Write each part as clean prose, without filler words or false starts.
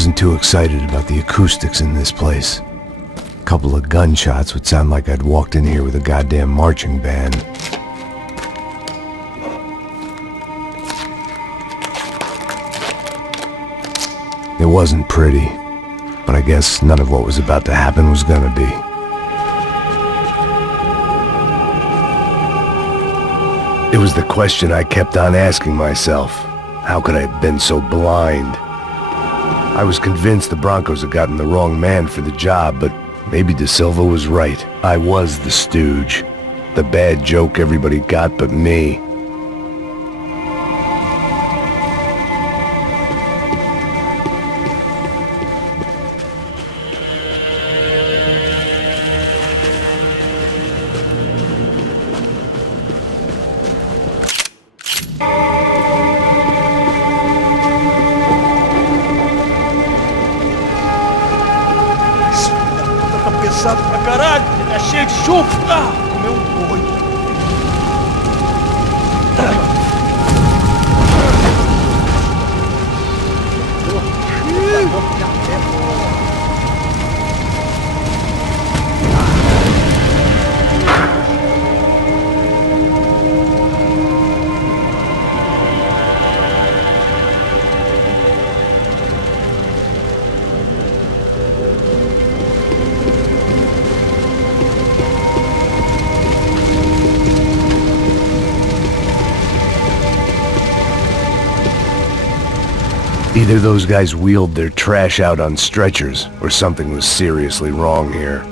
wasn't too excited about the acoustics in this place. A couple of gunshots would sound like I'd walked in here with a goddamn marching band. It wasn't pretty, but I guess none of what was about to happen was gonna be. It was the question I kept on asking myself. How could I have been so blind? I was convinced the Broncos had gotten the wrong man for the job, but maybe De Silva was right. I was the stooge. The bad joke everybody got but me. Pesado pra caralho, é cheio de chumbo. Comeu boi. Either those guys wheeled their trash out on stretchers, or something was seriously wrong here.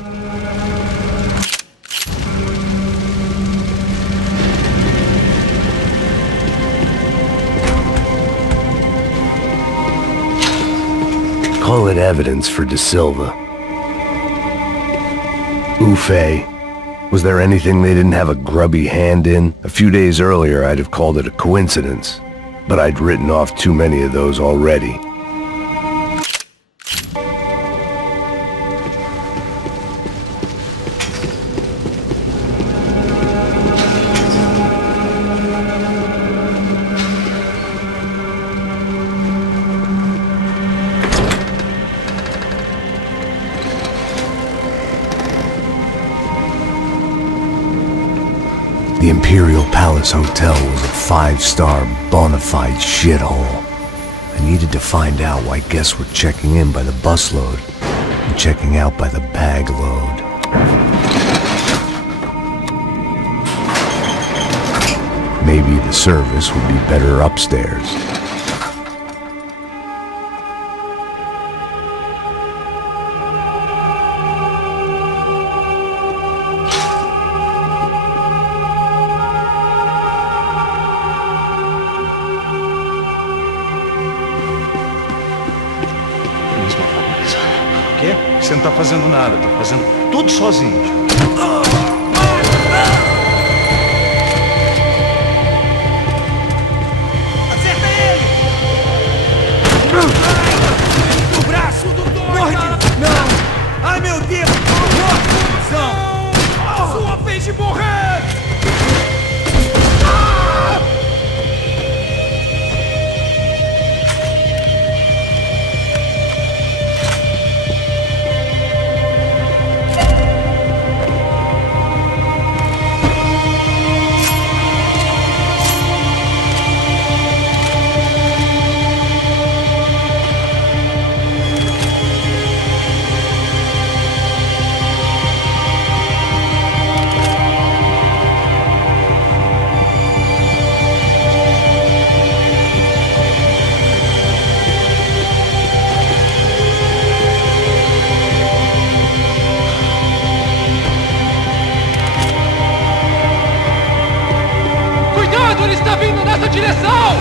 Call it evidence for De Silva. Ufe. Was there anything they didn't have a grubby hand in? A few days earlier, I'd have called it a coincidence. But I'd written off too many of those already. The Imperial Palace Hotel was a five-star, bona fide shithole. I needed to find out why guests were checking in by the busload and checking out by the bag load. Maybe the service would be better upstairs. Você não tá fazendo nada, tá fazendo tudo sozinho. Acerta ele! O braço do doido! Não! Ai meu Deus! Não! Sua vez de morrer! Ele está vindo nessa direção!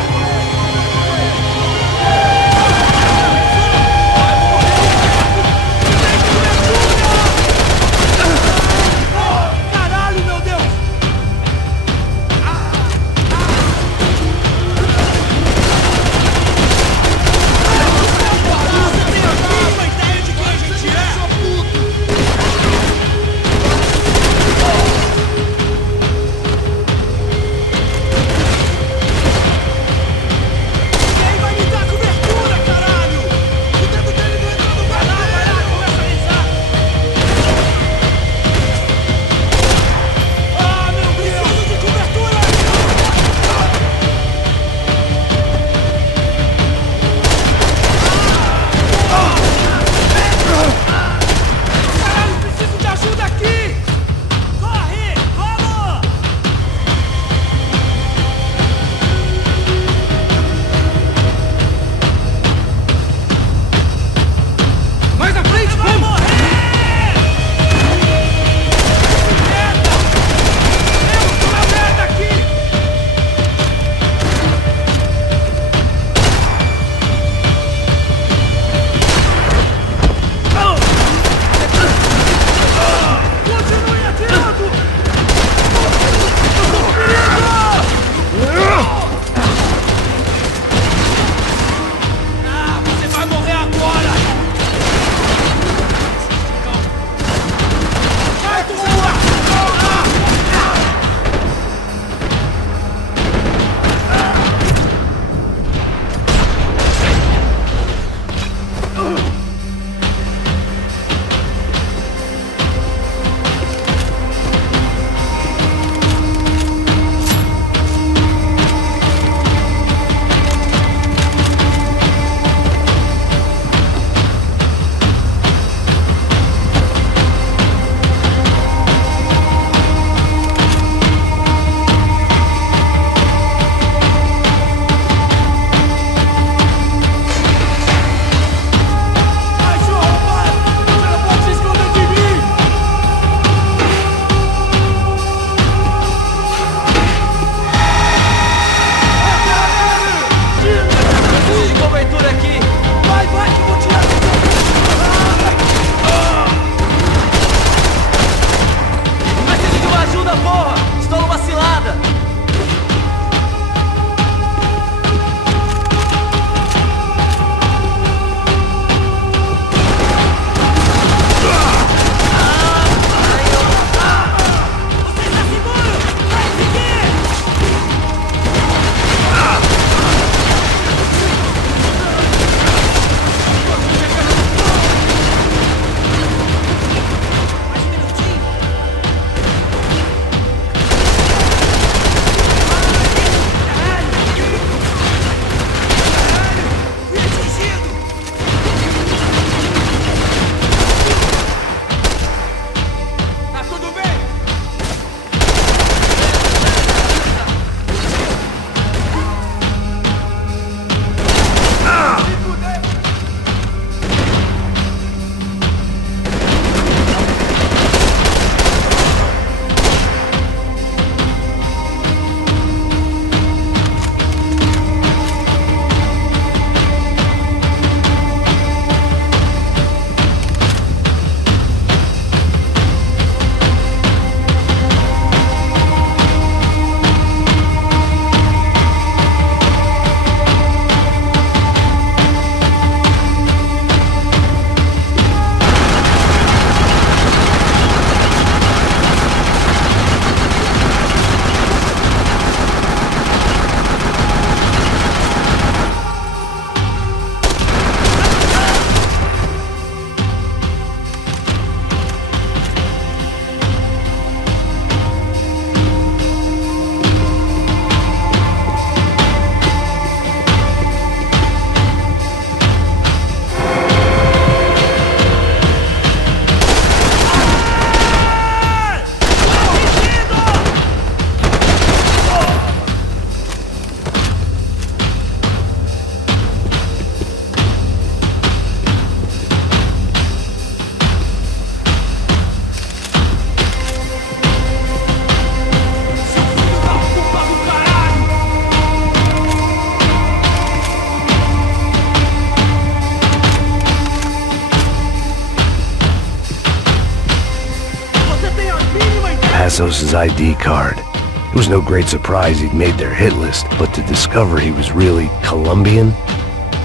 Tassos' ID card. It was no great surprise he'd made their hit list, but to discover he was really Colombian?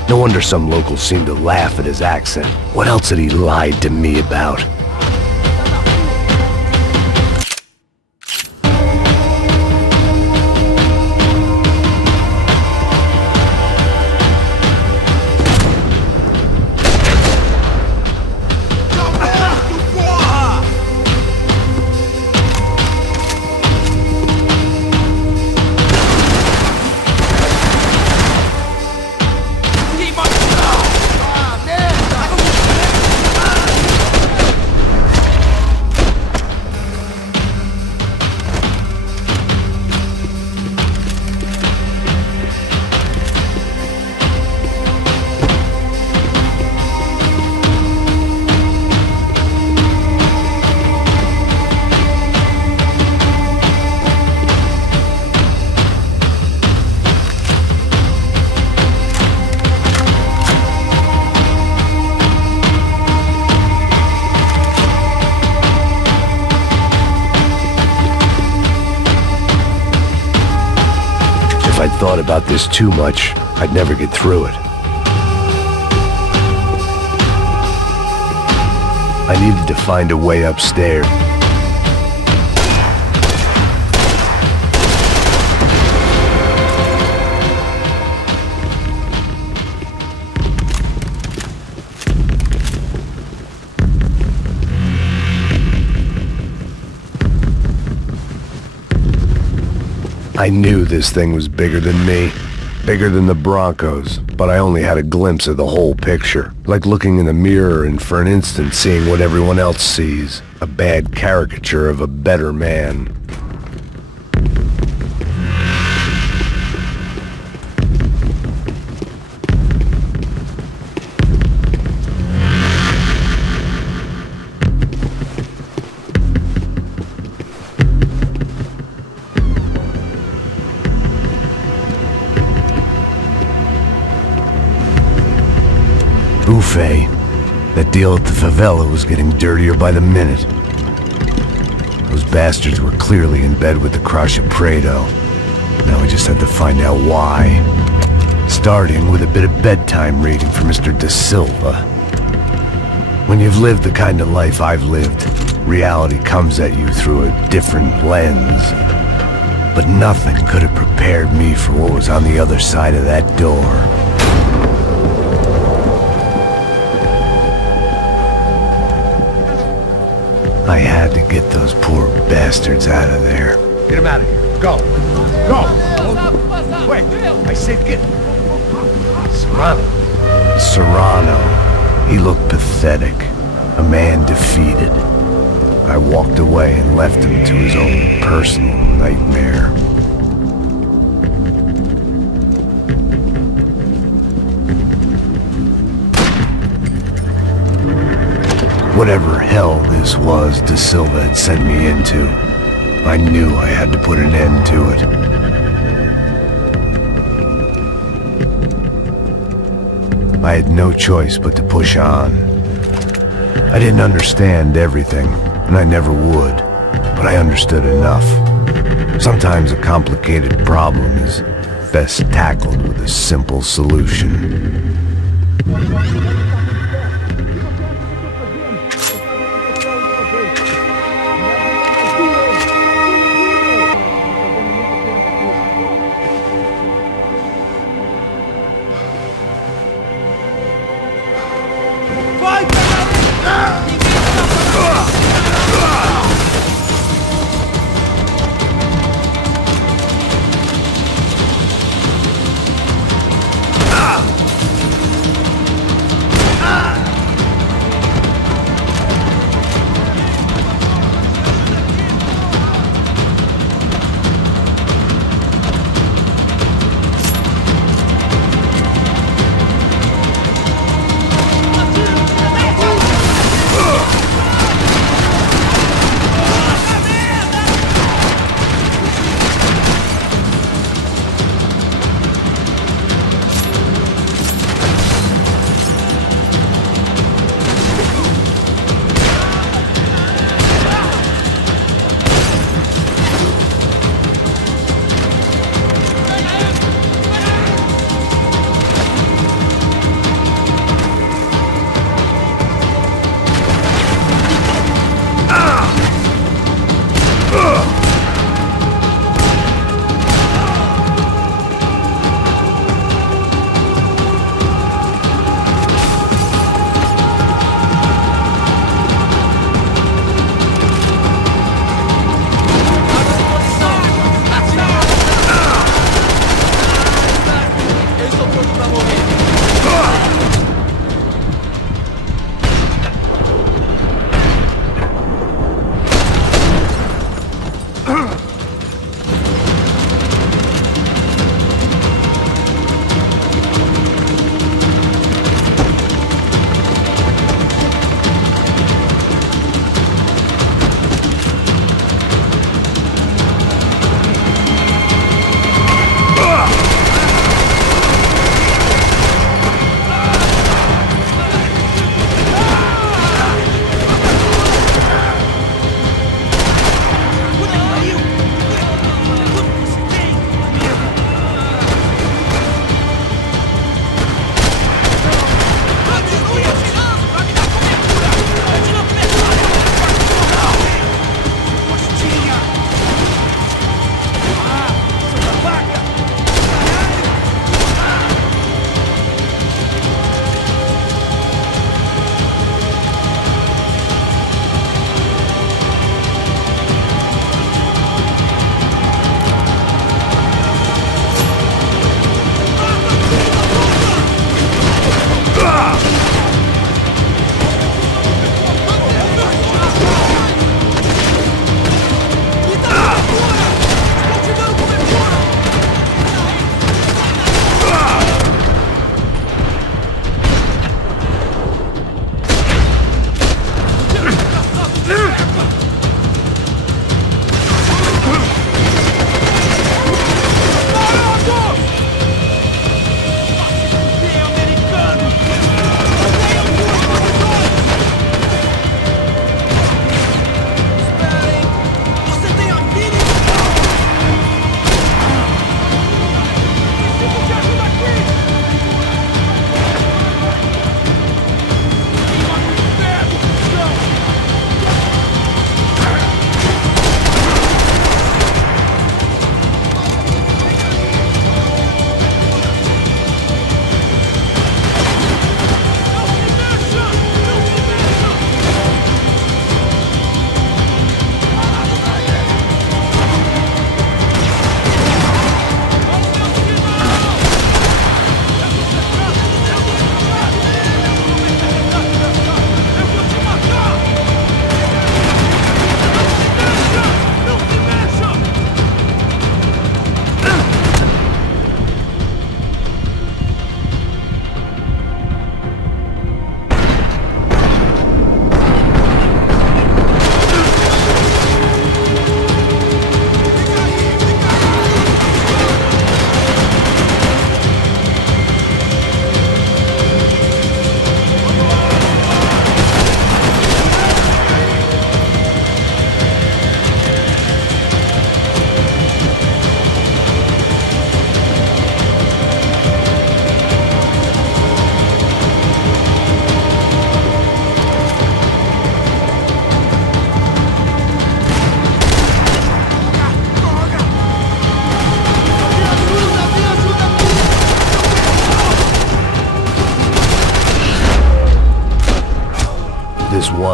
No wonder some locals seemed to laugh at his accent. What else had he lied to me about? If I'd thought about this too much, I'd never get through it. I needed to find a way upstairs. I knew this thing was bigger than me, bigger than the Broncos, but I only had a glimpse of the whole picture, like looking in the mirror and for an instant seeing what everyone else sees, a bad caricature of a better man. Buffet. That deal at the favela was getting dirtier by the minute. Those bastards were clearly in bed with the Crusher Prado. Now we just had to find out why. Starting with a bit of bedtime reading for Mr. Da Silva. When you've lived the kind of life I've lived, reality comes at you through a different lens. But nothing could have prepared me for what was on the other side of that door. I had to get those poor bastards out of there. Get him out of here. Go. Go. Wait. I said get... Serrano. He looked pathetic. A man defeated. I walked away and left him to his own personal nightmare. Whatever hell this was Da Silva had sent me into, I knew I had to put an end to it. I had no choice but to push on. I didn't understand everything, and I never would, but I understood enough. Sometimes a complicated problem is best tackled with a simple solution.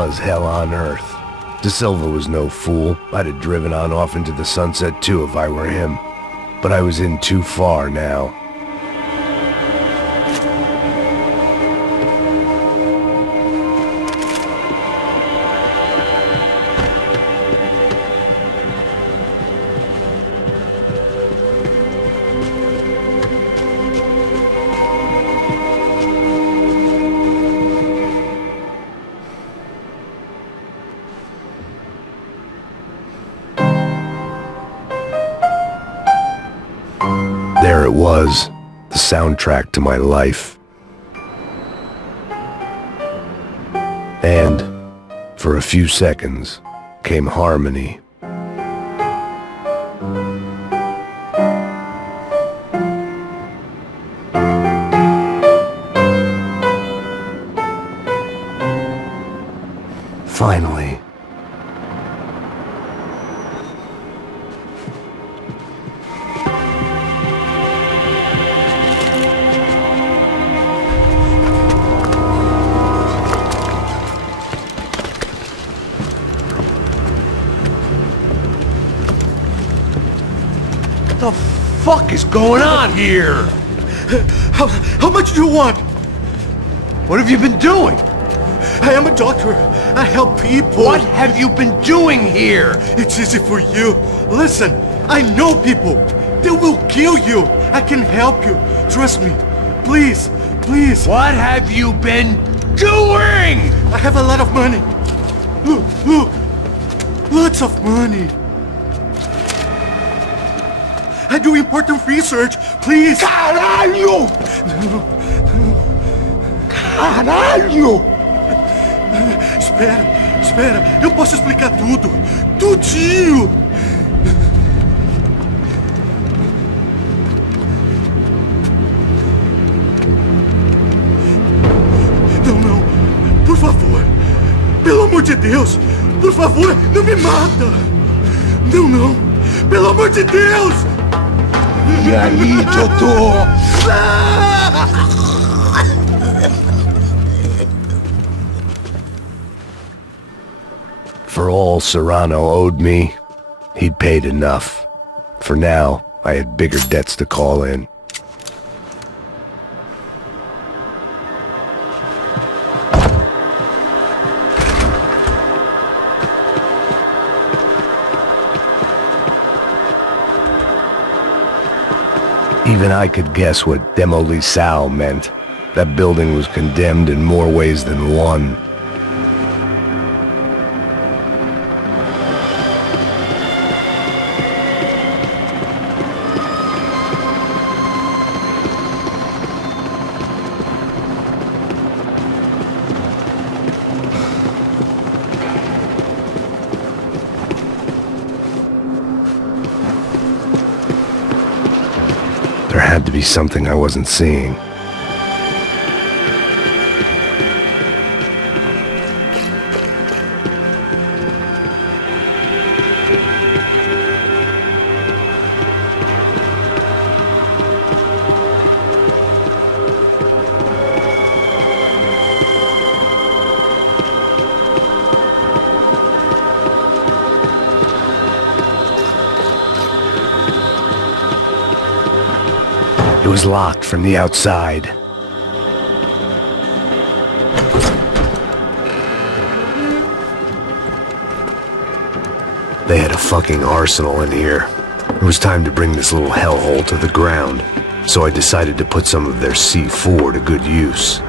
was hell on earth. De Silva was no fool. I'd have driven on off into the sunset too if I were him. But I was in too far now. There it was, the soundtrack to my life. And, for a few seconds, came harmony. Finally. What the fuck is going on here? How much do you want? What have you been doing? I am a doctor. I help people. What have you been doing here? It's easy for you. Listen, I know people. They will kill you. I can help you. Trust me. Please, please. What have you been doing? I have a lot of money. Look, look. Lots of money. I do important research. Please. Caralho! Caralho! Espera. Eu posso explicar tudo. Tudinho. Não. Por favor. Pelo amor de Deus. Por favor, não me mata. Não. Pelo amor de Deus. E aí, doutor? For all Serrano owed me, he'd paid enough. For now, I had bigger debts to call in. Even I could guess what Demolisal meant. That building was condemned in more ways than one. There had to be something I wasn't seeing. It was locked from the outside. They had a fucking arsenal in here. It was time to bring this little hellhole to the ground, so I decided to put some of their C4 to good use.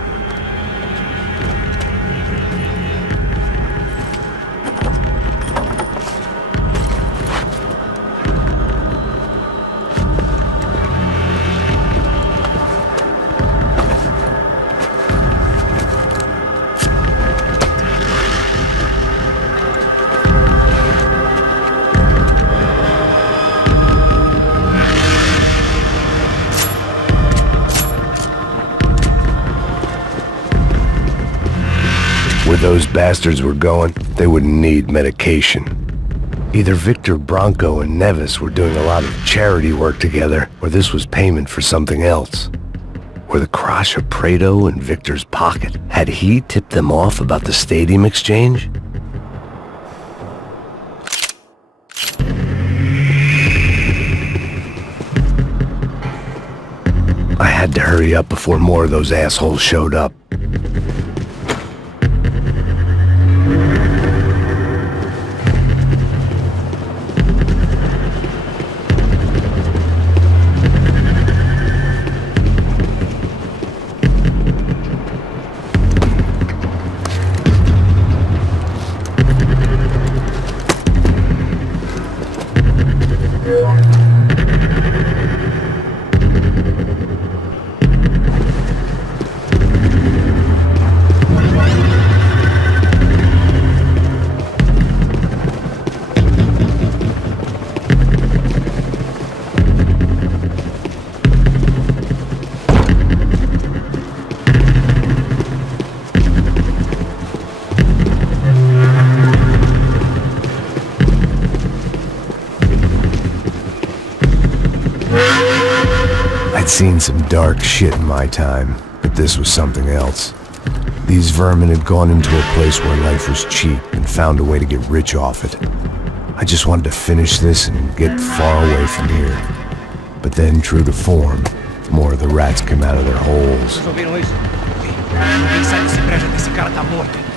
Where those bastards were going, they wouldn't need medication. Either Victor Branco and Neves were doing a lot of charity work together, or this was payment for something else. Were the Crash of Prado in Victor's pocket? Had he tipped them off about the stadium exchange? I had to hurry up before more of those assholes showed up. I'd seen some dark shit in my time, but this was something else. These vermin had gone into a place where life was cheap and found a way to get rich off it. I just wanted to finish this and get far away from here. But then, true to form, more of the rats came out of their holes. Vocês ouviram isso? Ninguém sai desse prédio até esse cara tá morto.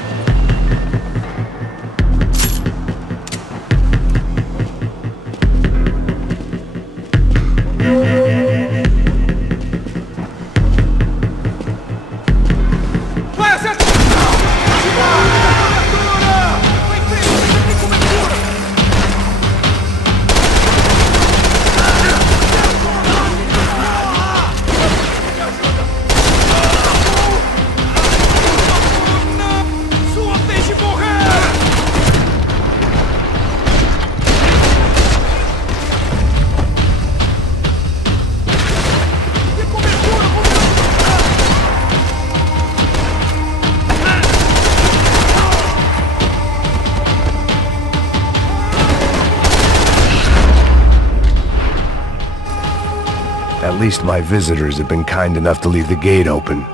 At least my visitors have been kind enough to leave the gate open.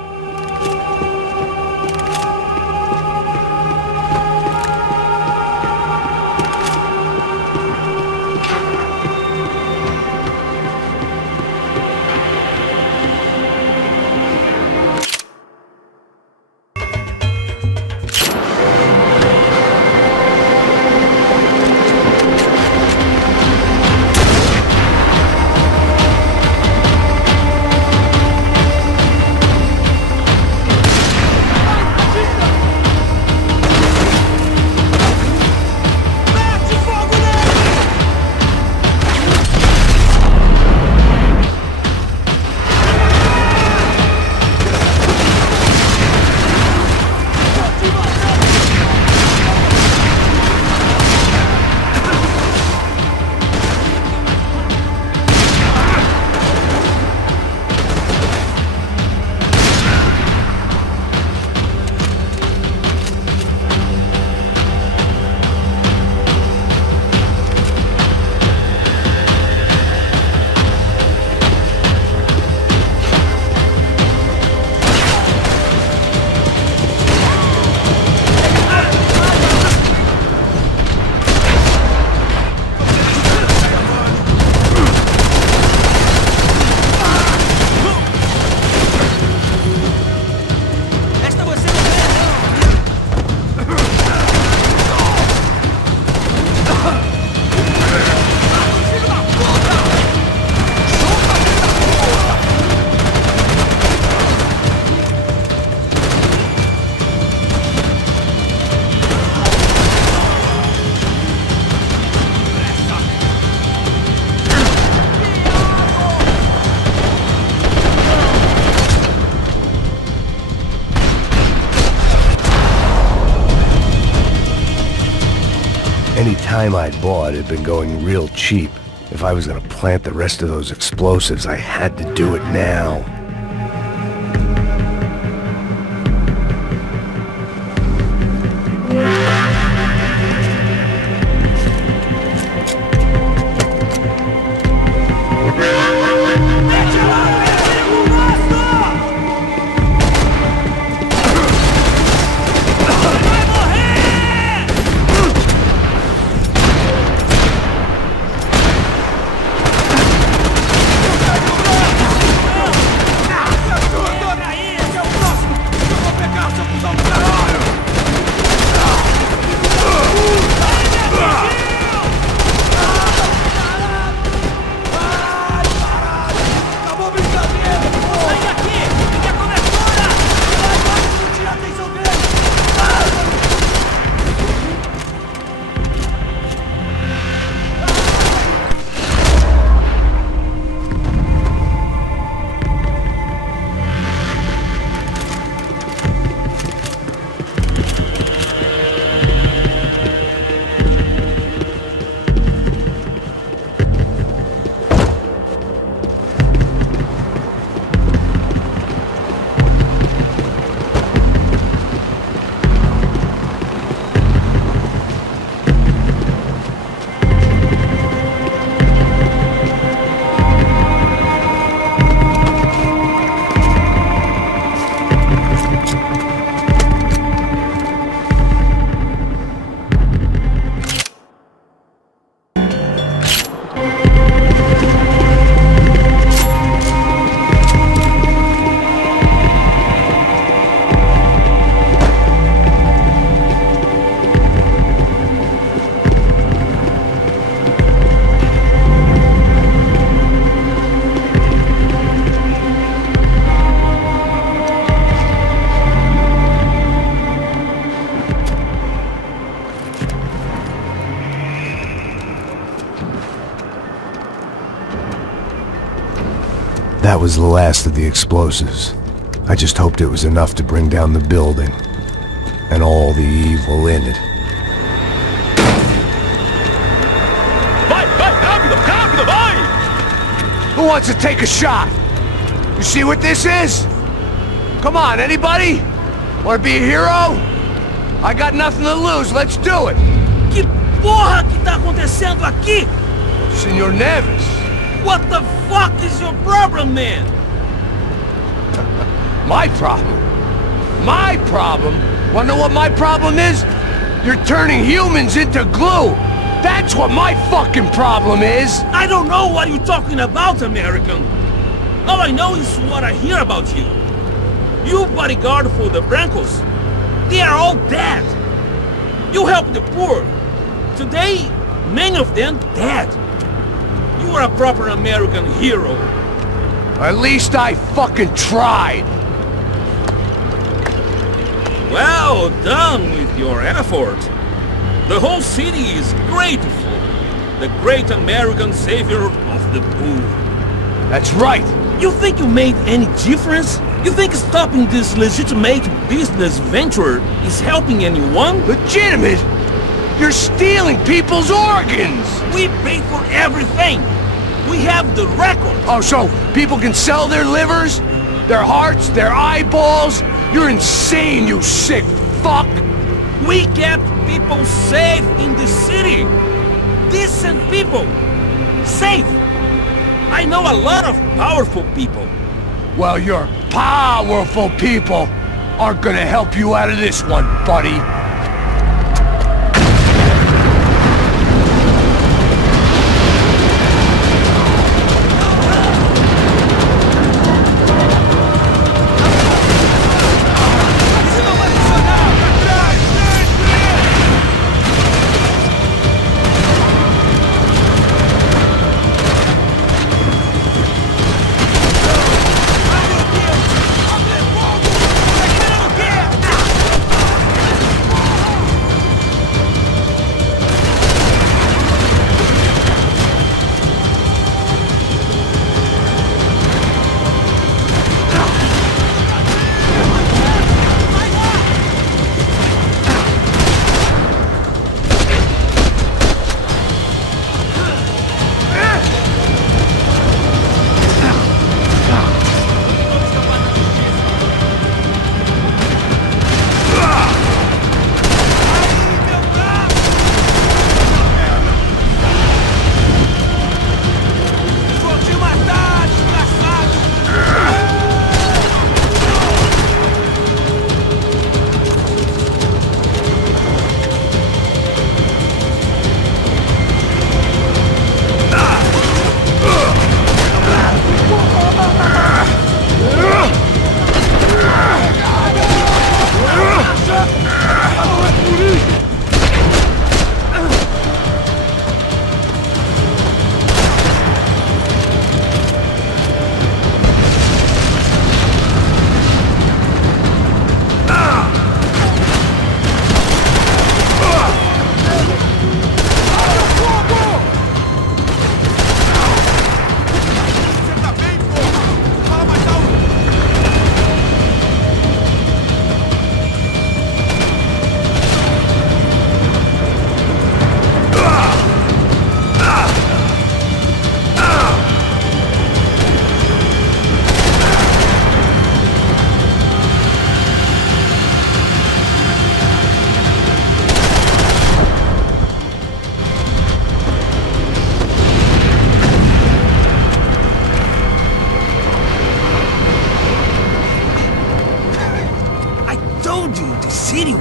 Any time I'd bought had been going real cheap. If I was gonna plant the rest of those explosives, I had to do it now. That was the last of the explosives. I just hoped it was enough to bring down the building. And all the evil in it. Vai, vai, rápido, rápido, vai! Who wants to take a shot? You see what this is? Come on, anybody? Wanna be a hero? I got nothing to lose, let's do it! Que porra que tá acontecendo aqui? Senor Neves. What the fuck is your problem, man? My problem? My problem? Wanna know what my problem is? You're turning humans into glue! That's what my fucking problem is! I don't know what you're talking about, American. All I know is what I hear about you. You bodyguard for the Brancos. They are all dead. You help the poor. Today, many of them dead. You are a proper American hero. At least I fucking tried! Well done with your effort. The whole city is grateful. The great American savior of the poor. That's right! You think you made any difference? You think stopping this legitimate business venture is helping anyone? Legitimate? You're stealing people's organs! We pay for everything. We have the record. Oh, so people can sell their livers? Their hearts? Their eyeballs? You're insane, you sick fuck! We kept people safe in the city. Decent people. Safe. I know a lot of powerful people. Well, your powerful people aren't gonna help you out of this one, buddy.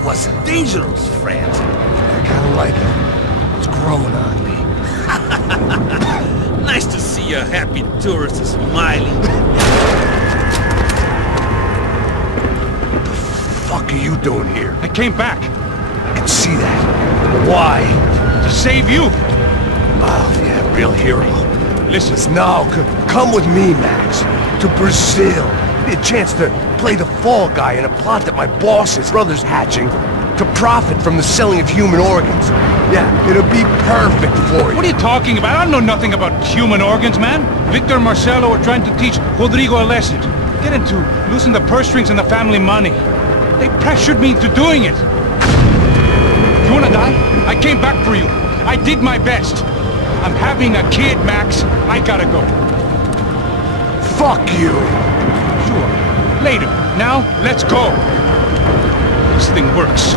Was dangerous, friend. I kinda like it. It's growing on me. Nice to see a happy tourist smiling. What the fuck are you doing here? I came back I can see that. Why? to save you. Oh, yeah, real hero. Listen, Now, come with me, Max. To Brazil. Be a chance to play the fall guy in a plot that my boss's brother's hatching. to profit from the selling of human organs. Yeah, it'll be perfect for you. What are you talking about? I don't know nothing about human organs, man. Victor and Marcelo are trying to teach Rodrigo a lesson. Get him to loosen the purse strings and the family money. They pressured me into doing it. You wanna die? I came back for you. I did my best. I'm having a kid, Max. I gotta go. Fuck you! Sure. Later. Now, let's go. This thing works.